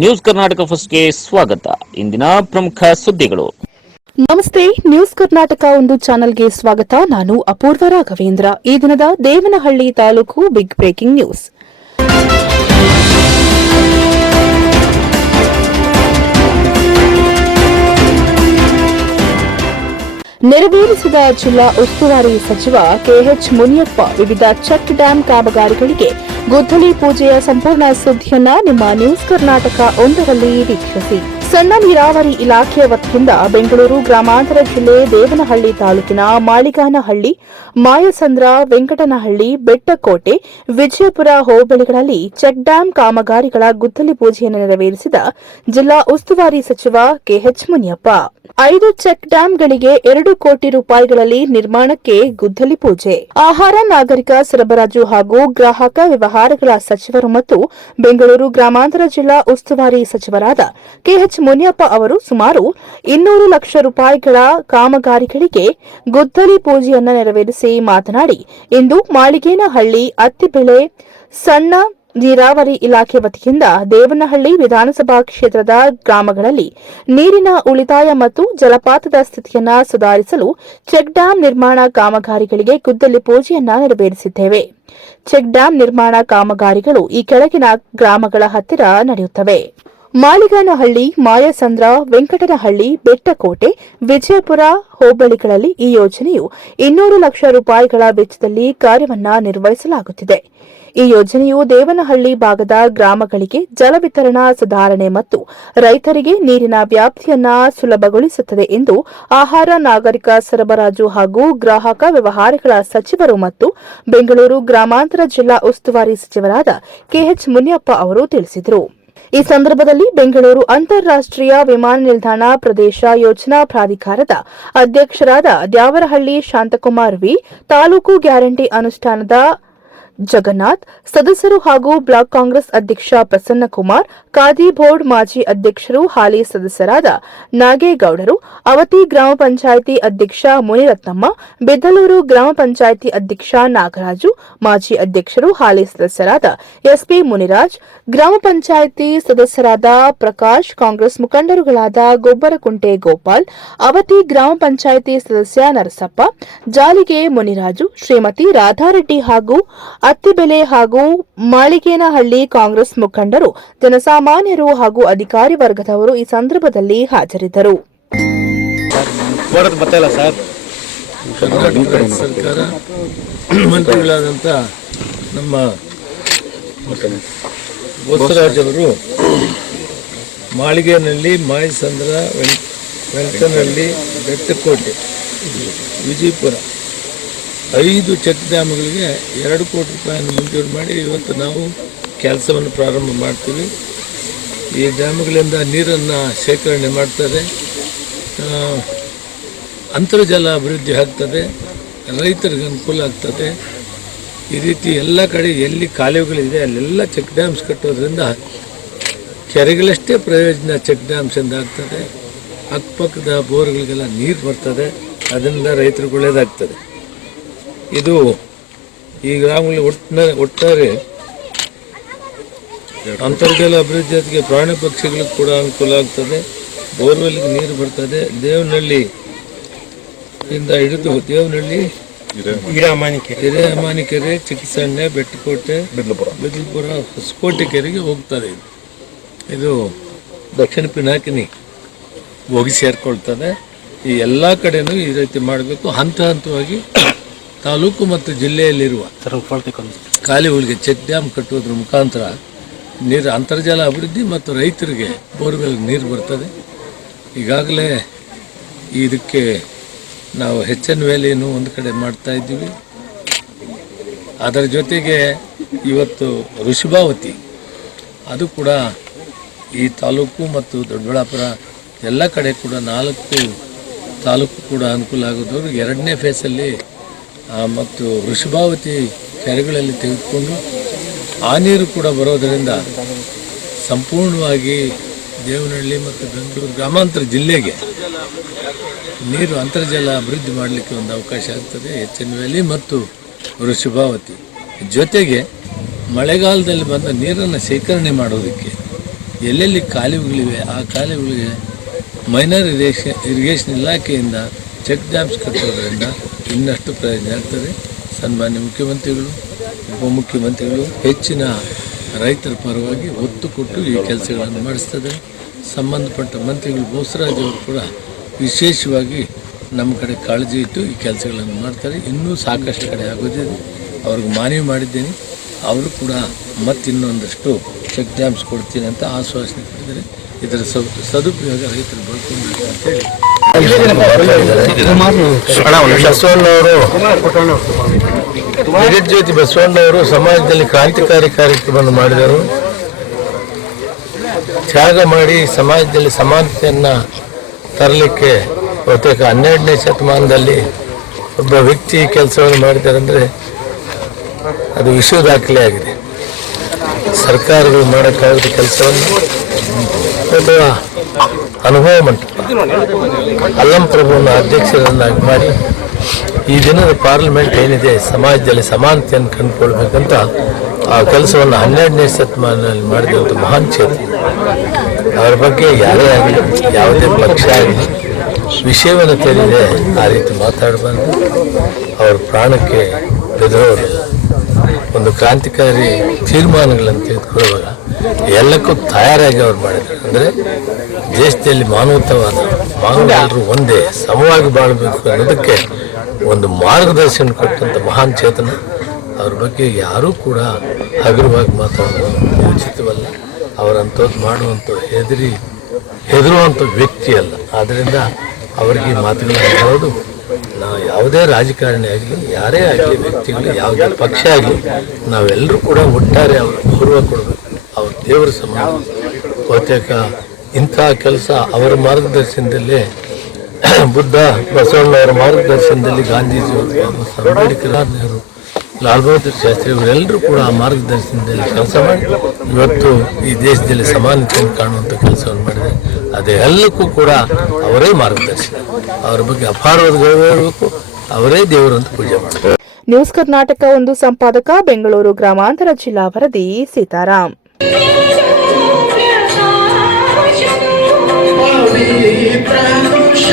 News Karnataka ಫಸ್ಟ್ಗೆ ಸ್ವಾಗತ. ಇಂದಿನ ಪ್ರಮುಖ ಸುದ್ದಿಗಳು. ನಮಸ್ತೆ, ನ್ಯೂಸ್ ಕರ್ನಾಟಕ ಒಂದು ಚಾನೆಲ್ಗೆ ಸ್ವಾಗತ. ನಾನು ಅಪೂರ್ವ ರಾಘವೇಂದ್ರ. ಈ ದಿನದ Devanahalli taluk big breaking news. ನೆರವೇರಿಸಿದ ಜಿಲ್ಲಾ ಉಸ್ತುವಾರಿ ಸಚಿವ ಕೆಎಚ್ ಮುನಿಯಪ್ಪ. ವಿವಿಧ ಚೆಕ್ ಡ್ಯಾಂ ಕಾಮಗಾರಿಗಳಿಗೆ ಗುದ್ದಲಿ ಪೂಜೆಯ ಸಂಪೂರ್ಣ ಸುದ್ದಿಯನ್ನ ನಿಮ್ಮ ನ್ಯೂಸ್ ಕರ್ನಾಟಕ ಒಂದರಲ್ಲಿ ವೀಕ್ಷಿಸಿ. ಸಣ್ಣ ನೀರಾವರಿ ಇಲಾಖೆಯ ವತಿಯಿಂದ ಬೆಂಗಳೂರು ಗ್ರಾಮಾಂತರ ಜಿಲ್ಲೆ ದೇವನಹಳ್ಳಿ ತಾಲೂಕಿನ ಮಾಳಿಗಾನಹಳ್ಳಿ, ಮಾಯಸಂದ್ರ, ವೆಂಕಟನಹಳ್ಳಿ, ಬೆಟ್ಟಕೋಟೆ, ವಿಜಯಪುರ ಹೋಬಳಿಗಳಲ್ಲಿ ಚೆಕ್ ಡ್ಯಾಂ ಕಾಮಗಾರಿಗಳ ಗುದ್ದಲಿ ಪೂಜೆಯನ್ನು ನೆರವೇರಿಸಿದ ಜಿಲ್ಲಾ ಉಸ್ತುವಾರಿ ಸಚಿವ ಕೆಎಚ್ ಮುನಿಯಪ್ಪ. 5 ಚೆಕ್ ಡ್ಯಾಂಗಳಿಗೆ 2 ಕೋಟಿ ರೂಪಾಯಿಗಳಲ್ಲಿ ನಿರ್ಮಾಣಕ್ಕೆ ಗುದ್ದಲಿ ಪೂಜೆ. ಆಹಾರ, ನಾಗರಿಕ ಸರಬರಾಜು ಹಾಗೂ ಗ್ರಾಹಕ ವ್ಯವಹಾರಗಳ ಸಚಿವರು ಮತ್ತು ಬೆಂಗಳೂರು ಗ್ರಾಮಾಂತರ ಜಿಲ್ಲಾ ಉಸ್ತುವಾರಿ ಸಚಿವರಾದ ಕೆಎಚ್ ಮುನಿಯಪ್ಪ ಅವರು ಸುಮಾರು 200 ಲಕ್ಷ ರೂಪಾಯಿಗಳ ಕಾಮಗಾರಿಗಳಿಗೆ ಗುದ್ದಲಿ ಪೂಜೆಯನ್ನು ನೆರವೇರಿಸಿ ಮಾತನಾಡಿ, ಇಂದು ಮಾಳಿಗೇನಹಳ್ಳಿ, ಅತ್ತಿಬೆಲೆ, ಸಣ್ಣ ನೀರಾವರಿ ಇಲಾಖೆ ವತಿಯಿಂದ ದೇವನಹಳ್ಳಿ ವಿಧಾನಸಭಾ ಕ್ಷೇತ್ರದ ಗ್ರಾಮಗಳಲ್ಲಿ ನೀರಿನ ಉಳಿತಾಯ ಮತ್ತು ಜಲಪಾತದ ಸ್ಥಿತಿಯನ್ನು ಸುಧಾರಿಸಲು ಚೆಕ್ ಡ್ಯಾಂ ನಿರ್ಮಾಣ ಕಾಮಗಾರಿಗಳಿಗೆ ಗುದ್ದಲಿ ಪೂಜೆಯನ್ನ ನೆರವೇರಿಸಿದ್ದೇವೆ. ಚೆಕ್ ಡ್ಯಾಂ ನಿರ್ಮಾಣ ಕಾಮಗಾರಿಗಳು ಈ ಕೆಳಗಿನ ಗ್ರಾಮಗಳ ಹತ್ತಿರ ನಡೆಯುತ್ತವೆ: ಮಾಳಿಗಾನಹಳ್ಳಿ, ಮಾಯಸಂದ್ರ, ವೆಂಕಟನಹಳ್ಳಿ, ಬೆಟ್ಟಕೋಟೆ, ವಿಜಯಪುರ ಹೋಬಳಿಗಳಲ್ಲಿ ಈ ಯೋಜನೆಯು 200 ಲಕ್ಷ ರೂಪಾಯಿಗಳ ವೆಚ್ಚದಲ್ಲಿ ಕಾರ್ಯವನ್ನ ನಿರ್ವಹಿಸಲಾಗುತ್ತಿದೆ. ಈ ಯೋಜನೆಯು ದೇವನಹಳ್ಳಿ ಭಾಗದ ಗ್ರಾಮಗಳಿಗೆ ಜಲ ವಿತರಣಾ ಸುಧಾರಣೆ ಮತ್ತು ರೈತರಿಗೆ ನೀರಿನ ವ್ಯಾಪ್ತಿಯನ್ನ ಸುಲಭಗೊಳಿಸುತ್ತದೆ ಎಂದು ಆಹಾರ, ನಾಗರಿಕ ಸರಬರಾಜು ಹಾಗೂ ಗ್ರಾಹಕ ವ್ಯವಹಾರಗಳ ಸಚಿವರು ಮತ್ತು ಬೆಂಗಳೂರು ಗ್ರಾಮಾಂತರ ಜಿಲ್ಲಾ ಉಸ್ತುವಾರಿ ಸಚಿವರಾದ ಕೆಎಚ್ ಮುನಿಯಪ್ಪ ಅವರು ತಿಳಿಸಿದರು. ಈ ಸಂದರ್ಭದಲ್ಲಿ ಬೆಂಗಳೂರು ಅಂತಾರಾಷ್ಟ್ರೀಯ ವಿಮಾನ ನಿಲ್ದಾಣ ಪ್ರದೇಶ ಯೋಜನಾ ಪ್ರಾಧಿಕಾರದ ಅಧ್ಯಕ್ಷರಾದ ದ್ಯಾವರಹಳ್ಳಿ ಶಾಂತಕುಮಾರ್ ವಿ, ತಾಲೂಕು ಗ್ಯಾರಂಟಿ ಅನುಷ್ಠಾನದ ಜಗನ್ನಾಥ್, ಸದಸ್ಯರು ಹಾಗೂ ಬ್ಲಾಕ್ ಕಾಂಗ್ರೆಸ್ ಅಧ್ಯಕ್ಷ ಪ್ರಸನ್ನಕುಮಾರ್, ಖಾದಿ ಬೋರ್ಡ್ ಮಾಜಿ ಅಧ್ಯಕ್ಷರು, ಹಾಲಿ ಸದಸ್ಯರಾದ ನಾಗೇಗೌಡರು, ಅವತಿ ಗ್ರಾಮ ಪಂಚಾಯಿತಿ ಅಧ್ಯಕ್ಷ ಮುನಿರತ್ನಮ್ಮ, ಬೆದ್ದಲೂರು ಗ್ರಾಮ ಪಂಚಾಯಿತಿ ಅಧ್ಯಕ್ಷ ನಾಗರಾಜು, ಮಾಜಿ ಅಧ್ಯಕ್ಷರು, ಹಾಲಿ ಸದಸ್ಯರಾದ ಎಸ್ಪಿ ಮುನಿರಾಜ್, ಗ್ರಾಮ ಪಂಚಾಯಿತಿ ಸದಸ್ಯರಾದ ಪ್ರಕಾಶ್, ಕಾಂಗ್ರೆಸ್ ಮುಖಂಡರುಗಳಾದ ಗೊಬ್ಬರಕುಂಟೆ ಗೋಪಾಲ್, ಅವತಿ ಗ್ರಾಮ ಪಂಚಾಯಿತಿ ಸದಸ್ಯ ನರಸಪ್ಪ, ಜಾಲಿಗೆ ಮುನಿರಾಜು, ಶ್ರೀಮತಿ ರಾಧಾರೆಡ್ಡಿ ಹಾಗೂ ಅತ್ತಿಬೆಲೆ ಹಾಗೂ ಮಾಳಿಗೇನಹಳ್ಳಿ ಕಾಂಗ್ರೆಸ್ ಮುಖಂಡರು, ಜನಸಾಮಾನ್ಯರು ಹಾಗೂ ಅಧಿಕಾರಿ ವರ್ಗದವರು ಈ ಸಂದರ್ಭದಲ್ಲಿ ಹಾಜರಿದ್ದರು. ಸರ್ಕಾರ ಮಂತ್ರಿಗಳಾದಂಥ ನಮ್ಮ ಬಸವರಾಜ್ ಅವರು ಮಾಳಿಗೇನಹಳ್ಳಿ, ಮಾಯಸಂದ್ರ, ವೆಂಕಟನಹಳ್ಳಿ, ಬೆಟ್ಟಕೋಟೆ, ವಿಜಯಪುರ 5 ಚೆಕ್ ಡ್ಯಾಮ್ಗಳಿಗೆ 2 ಕೋಟಿ ರೂಪಾಯಿಯನ್ನು ಮಂಜೂರು ಮಾಡಿ ಇವತ್ತು ನಾವು ಕೆಲಸವನ್ನು ಪ್ರಾರಂಭ ಮಾಡ್ತೀವಿ. ಈ ಡ್ಯಾಮ್ಗಳಿಂದ ನೀರನ್ನು ಶೇಖರಣೆ ಮಾಡ್ತದೆ, ಅಂತರ್ಜಲ ಅಭಿವೃದ್ಧಿ ಆಗ್ತದೆ, ರೈತರಿಗೆ ಅನುಕೂಲ ಆಗ್ತದೆ. ಈ ರೀತಿ ಎಲ್ಲ ಕಡೆ ಎಲ್ಲಿ ಕಾಲುವೆಗಳಿದೆ ಅಲ್ಲೆಲ್ಲ ಚೆಕ್ ಡ್ಯಾಮ್ಸ್ ಕಟ್ಟೋದ್ರಿಂದ ಕೆರೆಗಳಷ್ಟೇ ಪ್ರಯೋಜನ ಚೆಕ್ ಡ್ಯಾಮ್ಸಿಂದ ಆಗ್ತದೆ. ಅಕ್ಕಪಕ್ಕದ ಬೋರ್ಗಳಿಗೆಲ್ಲ ನೀರು ಬರ್ತದೆ, ಅದರಿಂದ ರೈತರಿಗೆ ಒಳ್ಳೆಯದಾಗ್ತದೆ. ಇದು ಈ ಗ್ರಾಮಗಳಲ್ಲಿ ಒಟ್ಟಾರೆ ಅಂತರ್ಜಲ ಅಭಿವೃದ್ಧಿಗೆ ಪ್ರಾಣಿ ಪಕ್ಷಿಗಳಿಗೆ ಕೂಡ ಅನುಕೂಲ ಆಗ್ತದೆ, ಬೋರ್ವೆಲ್ಗೆ ನೀರು ಬರ್ತದೆ. ದೇವನಹಳ್ಳಿ ಇಂದ ಹಿಡಿದು ದೇವನಹಳ್ಳಿ, ಹಿರೇಮಾನಿಕೆರೆ, ಚಿಕ್ಕಸಣ್ಣೆ, ಬೆಟ್ಟಕೋಟೆ, ಬಿದ್ಲಪುರ, ಹೊಸಕೋಟೆ ಕೆರೆಗೆ ಹೋಗ್ತದೆ. ಇದು ದಕ್ಷಿಣ ಪಿನಾಕಿನಿ ಹೋಗಿ ಸೇರ್ಕೊಳ್ತದೆ. ಈ ಎಲ್ಲ ಕಡೆನೂ ಈ ರೀತಿ ಮಾಡಬೇಕು. ಹಂತ ಹಂತವಾಗಿ ತಾಲೂಕು ಮತ್ತು ಜಿಲ್ಲೆಯಲ್ಲಿರುವ ಕಾಲುವೆಗಳಿಗೆ ಚೆಕ್ ಡ್ಯಾಮ್ ಕಟ್ಟುವುದರ ಮುಖಾಂತರ ನೀರು ಅಂತರ್ಜಲ ಅಭಿವೃದ್ಧಿ ಮತ್ತು ರೈತರಿಗೆ ಬೋರ್ವೆಲ್ ನೀರು ಬರ್ತದೆ. ಈಗಾಗಲೇ ಇದಕ್ಕೆ ನಾವು ಹೆಚ್ಚಿನ ವ್ಯಾಲಿಯನ್ನು ಒಂದು ಕಡೆ ಮಾಡ್ತಾ ಇದ್ದೀವಿ. ಅದರ ಜೊತೆಗೆ ಇವತ್ತು ಋಷಭಾವತಿ ಅದು ಕೂಡ ಈ ತಾಲೂಕು ಮತ್ತು ದೊಡ್ಡಬಳ್ಳಾಪುರ ಎಲ್ಲ ಕಡೆ ಕೂಡ 4 ತಾಲೂಕು ಕೂಡ ಅನುಕೂಲ ಆಗೋದವರು 2ನೇ ಫೇಸಲ್ಲಿ ಮತ್ತು ಋಷಭಾವತಿ ಕೆರೆಗಳಲ್ಲಿ ತೆಗೆದುಕೊಂಡು ಆ ನೀರು ಕೂಡ ಬರೋದರಿಂದ ಸಂಪೂರ್ಣವಾಗಿ ದೇವನಹಳ್ಳಿ ಮತ್ತು ಬೆಂಗಳೂರು ಗ್ರಾಮಾಂತರ ಜಿಲ್ಲೆಗೆ ನೀರು ಅಂತರ್ಜಲ ಅಭಿವೃದ್ಧಿ ಮಾಡಲಿಕ್ಕೆ ಒಂದು ಅವಕಾಶ ಆಗ್ತದೆ. ಎಚ್ ಎನ್ ವ್ಯಾಲಿ ಮತ್ತು ಋಷಭಾವತಿ ಜೊತೆಗೆ ಮಳೆಗಾಲದಲ್ಲಿ ಬಂದ ನೀರನ್ನು ಶೇಖರಣೆ ಮಾಡೋದಕ್ಕೆ ಎಲ್ಲೆಲ್ಲಿ ಕಾಲುವೆಗಳಿವೆ ಆ ಕಾಲುವೆಗಳಿಗೆ ಮೈನರ್ ಇರಿಗೇಷನ್ ಇಲಾಖೆಯಿಂದ ಚೆಕ್ ಡ್ಯಾಮ್ಸ್ ಕಟ್ಟೋದ್ರಿಂದ ಇನ್ನಷ್ಟು ಪ್ರಯೋಜನ ಆಗ್ತದೆ. ಸನ್ಮಾನ್ಯ ಮುಖ್ಯಮಂತ್ರಿಗಳು, ಉಪಮುಖ್ಯಮಂತ್ರಿಗಳು ಹೆಚ್ಚಿನ ರೈತರ ಪರವಾಗಿ ಒತ್ತು ಕೊಟ್ಟು ಈ ಕೆಲಸಗಳನ್ನು ಮಾಡಿಸ್ತದೆ. ಸಂಬಂಧಪಟ್ಟ ಮಂತ್ರಿಗಳು ಬೋಸರಾಜ್ ಅವರು ಕೂಡ ವಿಶೇಷವಾಗಿ ನಮ್ಮ ಕಡೆ ಕಾಳಜಿ ಇಟ್ಟು ಈ ಕೆಲಸಗಳನ್ನು ಮಾಡ್ತಾರೆ. ಇನ್ನೂ ಸಾಕಷ್ಟು ಕಡೆ ಆಗೋದಿದೆ. ಅವ್ರಿಗೆ ಮನವಿ ಮಾಡಿದ್ದೇನೆ. ಅವರು ಕೂಡ ಮತ್ತಿನ್ನೊಂದಷ್ಟು ಚೆಕ್ ಡ್ಯಾಮ್ಸ್ ಕೊಡ್ತೀನಿ ಅಂತ ಆಶ್ವಾಸನೆ ಕೊಟ್ಟಿದ್ದಾರೆ. ಇದರ ಸದುಪಯೋಗ ರೈತರು ಬಳಸ್ಕೊಳ್ಬೇಕು ಅಂತೇಳಿ ಬಸವಣ್ಣವರು ಜಗಜ್ಯೋತಿ ಬಸವಣ್ಣವರು ಸಮಾಜದಲ್ಲಿ ಕ್ರಾಂತಿಕಾರಿ ಕಾರ್ಯಕ್ರಮವನ್ನು ಮಾಡಿದರು. ತ್ಯಾಗ ಮಾಡಿ ಸಮಾಜದಲ್ಲಿ ಸಮಾನತೆಯನ್ನು ತರಲಿಕ್ಕೆ ಬಹುತೇಕ 12ನೇ ಶತಮಾನದಲ್ಲಿ ಒಬ್ಬ ವ್ಯಕ್ತಿ ಕೆಲಸವನ್ನು ಮಾಡಿದ್ದಾರೆ ಅಂದರೆ ಅದು ವಿಶ್ವ ದಾಖಲೆ ಆಗಿದೆ. ಸರ್ಕಾರಗಳು ಮಾಡೋಕ್ಕಾಗದ ಕೆಲಸವನ್ನು ಒಬ್ಬ ಅನುಭವ ಮಂಟಪ ಅಲ್ಲಂ ಪ್ರಭುವನ್ನು ಅಧ್ಯಕ್ಷರನ್ನಾಗಿ ಮಾಡಿ ಈ ದಿನದ ಪಾರ್ಲಿಮೆಂಟ್ ಏನಿದೆ ಸಮಾಜದಲ್ಲಿ ಸಮಾನತೆಯನ್ನು ಕಂಡುಕೊಳ್ಬೇಕಂತ ಆ ಕೆಲಸವನ್ನು 12ನೇ ಶತಮಾನದಲ್ಲಿ ಮಾಡಿದಂಥ ಮಹಾನ್ ಚೇತನ. ಅವರ ಬಗ್ಗೆ ಯಾರೇ ಆಗಲಿ, ಯಾವುದೇ ಪಕ್ಷ ಆಗಲಿ, ವಿಷಯವನ್ನು ತಿಳಿದೆ ಆ ರೀತಿ ಮಾತಾಡಬಾರ್ದು. ಅವ್ರ ಪ್ರಾಣಕ್ಕೆ ಬೆದರೋರು ಒಂದು ಕ್ರಾಂತಿಕಾರಿ ತೀರ್ಮಾನಗಳನ್ನು ತೆಗೆದುಕೊಳ್ಳುವಾಗ ಎಲ್ಲಕ್ಕೂ ತಯಾರಾಗಿ ಅವ್ರು ಮಾಡಿದ್ದಾರೆ. ಅಂದರೆ ದೇಶದಲ್ಲಿ ಮಾನವತೆಲ್ಲರೂ ಒಂದೇ ಸಮವಾಗಿ ಬಾಳಬೇಕು ಅನ್ನೋದಕ್ಕೆ ಒಂದು ಮಾರ್ಗದರ್ಶನ ಕೊಟ್ಟಂಥ ಮಹಾನ್ ಚೇತನ. ಅವ್ರ ಬಗ್ಗೆ ಯಾರೂ ಕೂಡ ಹಗುರವಾಗಿ ಮಾತಾಡೋದು ಉಚಿತವಲ್ಲ. ಅವರಂಥದ್ದು ಮಾಡುವಂಥ ಹೆದರುವಂಥ ವ್ಯಕ್ತಿ ಅಲ್ಲ. ಆದ್ದರಿಂದ ಅವರಿಗೆ ಈ ಮಾತುಗಳನ್ನು ಹೇಳೋದು, ನಾವು ಯಾವುದೇ ರಾಜಕಾರಣಿ ಆಗಲಿ, ಯಾರೇ ಆಗಲಿ, ವ್ಯಕ್ತಿಗಳು, ಯಾವುದೇ ಪಕ್ಷ ಆಗಲಿ, ನಾವೆಲ್ಲರೂ ಕೂಡ ಒಟ್ಟಾರೆ ಅವ್ರ ಗೌರವ ಕೊಡಬೇಕು. ಅವ್ರ ದೇವರ ಸಮಾನ. ಬಹುತೇಕ ಇಂಥ ಕೆಲಸ ಅವರ ಮಾರ್ಗದರ್ಶನದಲ್ಲೇ ಬುದ್ಧ ಬಸವಣ್ಣವರ ಮಾರ್ಗದರ್ಶನದಲ್ಲಿ ಗಾಂಧೀಜಿ, ಅಂಬೇಡ್ಕರ್, ನೆಹರು, ಲಾಲ್ ಬಹದ್ದೂರ್ ಶಾಸ್ತ್ರಿ ಇವರೆಲ್ಲರೂ ಕೂಡ ಆ ಮಾರ್ಗದರ್ಶನದಲ್ಲಿ ಕೆಲಸ ಮಾಡಿ ಇವತ್ತು ಈ ದೇಶದಲ್ಲಿ ಸಮಾನತೆಯನ್ನು ಕಾಣುವಂಥ ಕೆಲಸವನ್ನು ಮಾಡಿದ್ದಾರೆ. ಅದೆಲ್ಲಕ್ಕೂ ಕೂಡ ಅವರೇ ಮಾರ್ಗದರ್ಶನ. ಅವರ ಬಗ್ಗೆ ಅಪಾರವಾದ ಗೌರವ ಇರಬೇಕು. ಅವರೇ ದೇವರು ಅಂತ ಪೂಜೆ ಮಾಡ್ತಾರೆ. ನ್ಯೂಸ್ ಕರ್ನಾಟಕ ಒಂದು ಸಂಪಾದಕ, ಬೆಂಗಳೂರು ಗ್ರಾಮಾಂತರ ಜಿಲ್ಲಾ ವರದಿ ಸೀತಾರಾಮ್. ಪ್ರಾಣುಷ